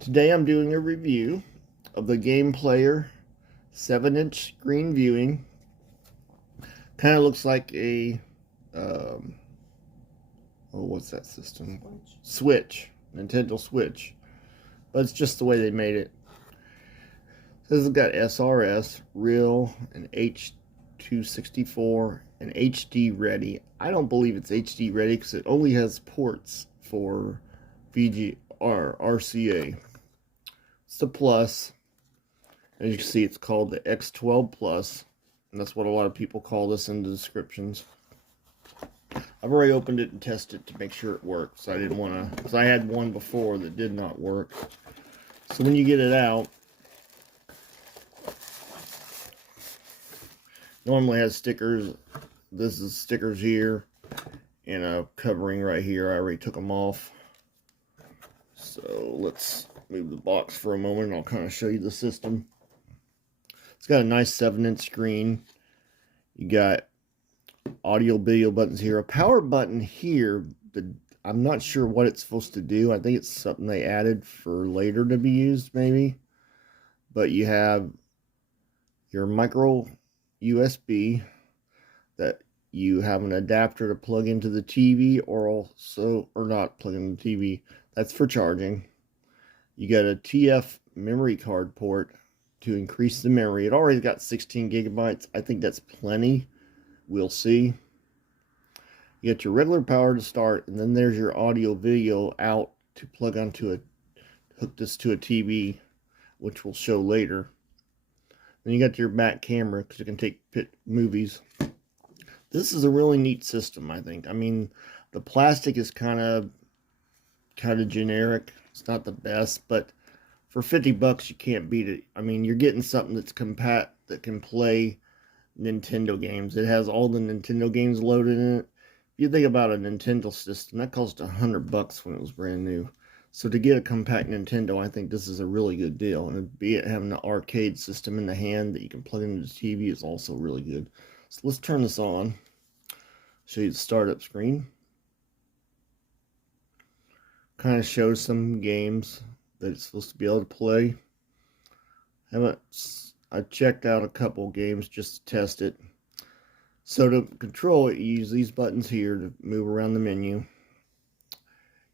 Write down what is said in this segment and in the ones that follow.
Today I'm doing a review of the Game Player 7-inch screen viewing. Kind of looks like a, what's that system? Switch. Nintendo Switch. But it's just the way they made it. This has got SRS, Real, and H264, and HD ready. I don't believe it's HD ready because it only has ports for VGR, RCA. It's the Plus. As you can see, it's called the x12plus, and that's what a lot of people call this in the descriptions. I've already opened it and tested it to make sure it works. I didn't want to, because I had one before that did not work. So when you get it out, normally has stickers. This is stickers here and a covering right here. I already took them off. So let's move the box for a moment and I'll kind of show you the system. It's got a nice 7-inch screen. You got audio video buttons here. A power button here. I'm not sure what it's supposed to do. I think it's something they added for later to be used maybe. But you have your micro USB that you have an adapter to plug into the TV or not plug into the TV. That's for charging. You got a TF memory card port to increase the memory. It already got 16 gigabytes. I think that's plenty. We'll see. You got your regular power to start, and then there's your audio video out to plug onto hook this to a TV, which we'll show later. Then you got your back camera because you can take movies. This is a really neat system, I think. I mean, the plastic is kind of generic. It's not the best, but for 50 bucks you can't beat it. I mean, you're getting something that's compact that can play Nintendo games. It has all the Nintendo games loaded in it. If you think about a Nintendo system, that cost $100 when it was brand new. So to get a compact Nintendo, I think this is a really good deal. And be it having an arcade system in the hand that you can plug into the TV is also really good. So let's turn this on. Show you the startup screen. Kind of shows some games that it's supposed to be able to play. I checked out a couple games just to test it. So to control it, you use these buttons here to move around the menu.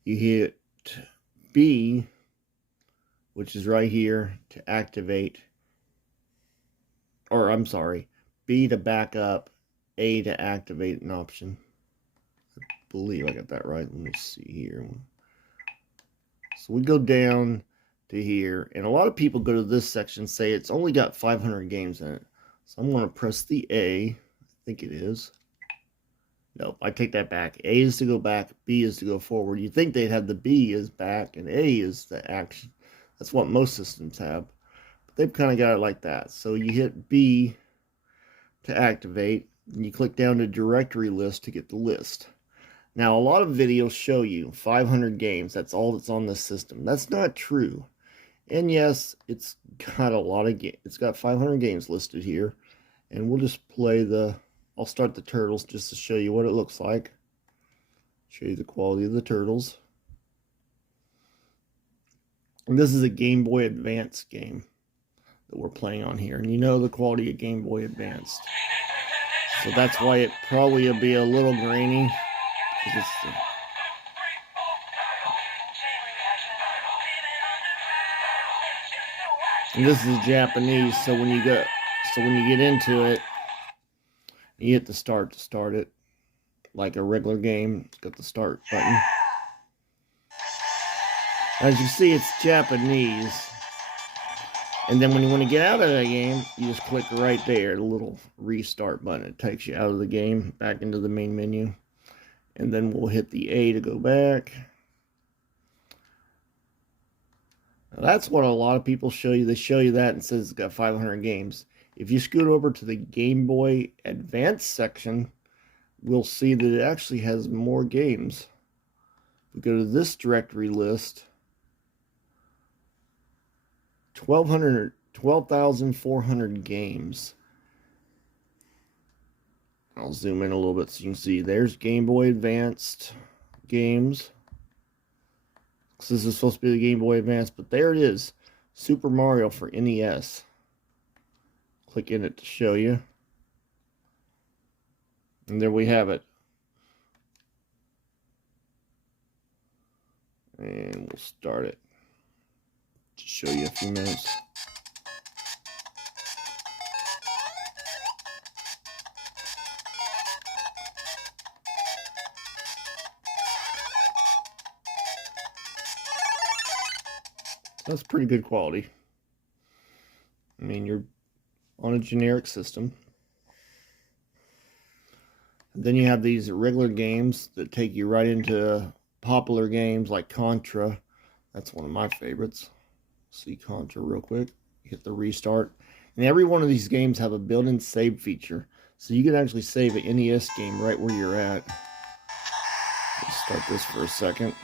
You hit B, which is right here, to activate. Or I'm sorry, B to back up, A to activate an option. I believe I got that right. Let me see here. So we go down to here, and a lot of people go to this section and say it's only got 500 games in it. So I'm going to press the A. I think it is. Nope, I take that back. A is to go back, B is to go forward. You think they'd have the B is back and A is the action. That's what most systems have. But they've kind of got it like that. So you hit B to activate, and you click down to directory list to get the list. Now, a lot of videos show you 500 games. That's all that's on this system. That's not true. And yes, it's got a lot of games. It's got 500 games listed here. And we'll just play I'll start the turtles just to show you what it looks like. Show you the quality of the turtles. And this is a Game Boy Advance game that we're playing on here. And you know the quality of Game Boy Advanced. So that's why it probably will be a little grainy. And this is Japanese, so when you get into it, you hit the start to start it, like a regular game. It's got the start button. As you see, it's Japanese. And then when you want to get out of the game, you just click right there, the little restart button. It takes you out of the game, back into the main menu. And then we'll hit the A to go back. Now that's what a lot of people show you. They show you that and says it's got 500 games. If you scoot over to the Game Boy Advance section, we'll see that it actually has more games. We go to this directory list. 12,400 games. I'll zoom in a little bit so you can see. There's Game Boy Advanced games. 'cause this is supposed to be the Game Boy Advance, but there it is. Super Mario for NES. Click in it to show you. And there we have it. And we'll start it. Just show you a few minutes. That's pretty good quality. I mean, you're on a generic system. And then you have these regular games that take you right into popular games like Contra. That's one of my favorites. See Contra real quick. Hit the restart. And every one of these games have a built-in save feature. So you can actually save an NES game right where you're at. Let's start this for a second.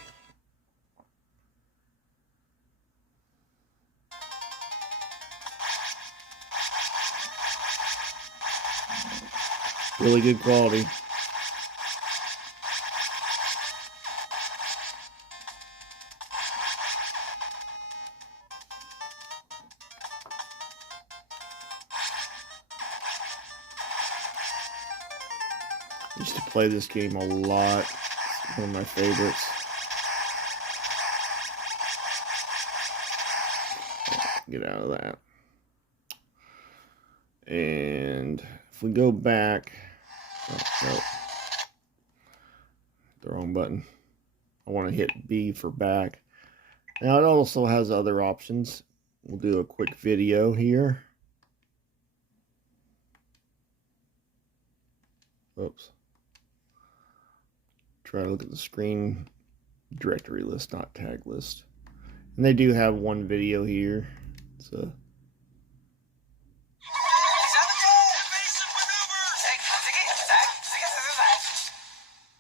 Really good quality. I used to play this game a lot. It's one of my favorites. Get out of that. And if we go back, oh, no, the wrong button. I want to hit B for back. Now it also has other options. We'll do a quick video here. Oops. Try to look at the screen directory list, not tag list. And they do have one video here. It's a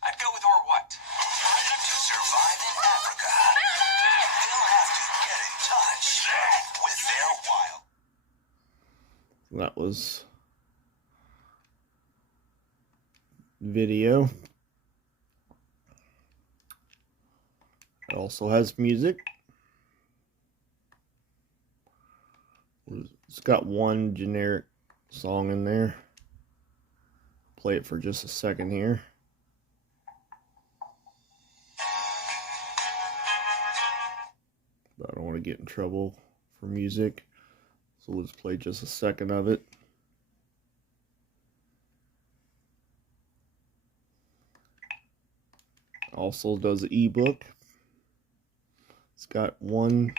I'd go with or what? To survive in Africa, they'll have to get in touch with their wild. That was video. It also has music. It's got one generic song in there. Play it for just a second here. But I don't want to get in trouble for music, so we'll just play just a second of it. Also does an ebook. It's got one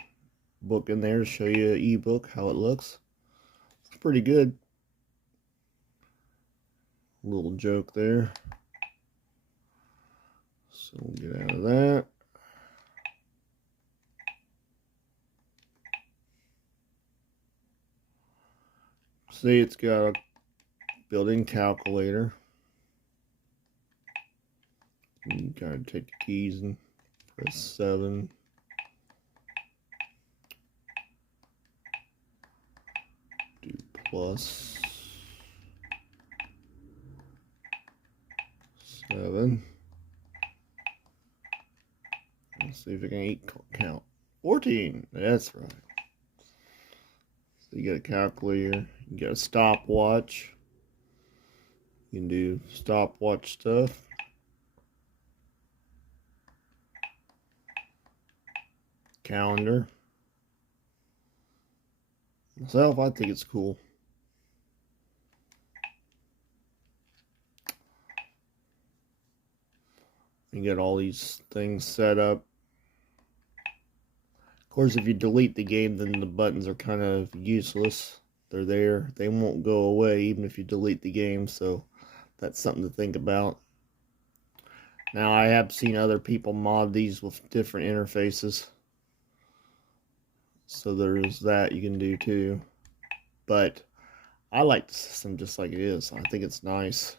book in there to show you an ebook, how it looks. It's pretty good. Little joke there. So we'll get out of that. See, it's got a built-in calculator. You gotta take the keys and press 7. Do plus 7. Let's see if I can count. 14. That's right. So you got a calculator. You got a stopwatch. You can do stopwatch stuff. Calendar. Myself, I think it's cool. You get all these things set up. Of course, if you delete the game, then the buttons are kind of useless. They're there. They won't go away even if you delete the game, so that's something to think about. Now, I have seen other people mod these with different interfaces. So there's that you can do too. But I like the system just like it is. I think it's nice.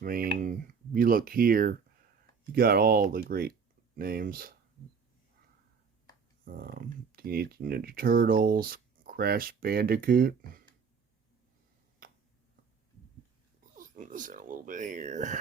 I mean, you look here, you got all the great names. Teenage Ninja Turtles, Crash Bandicoot. this in a little bit here.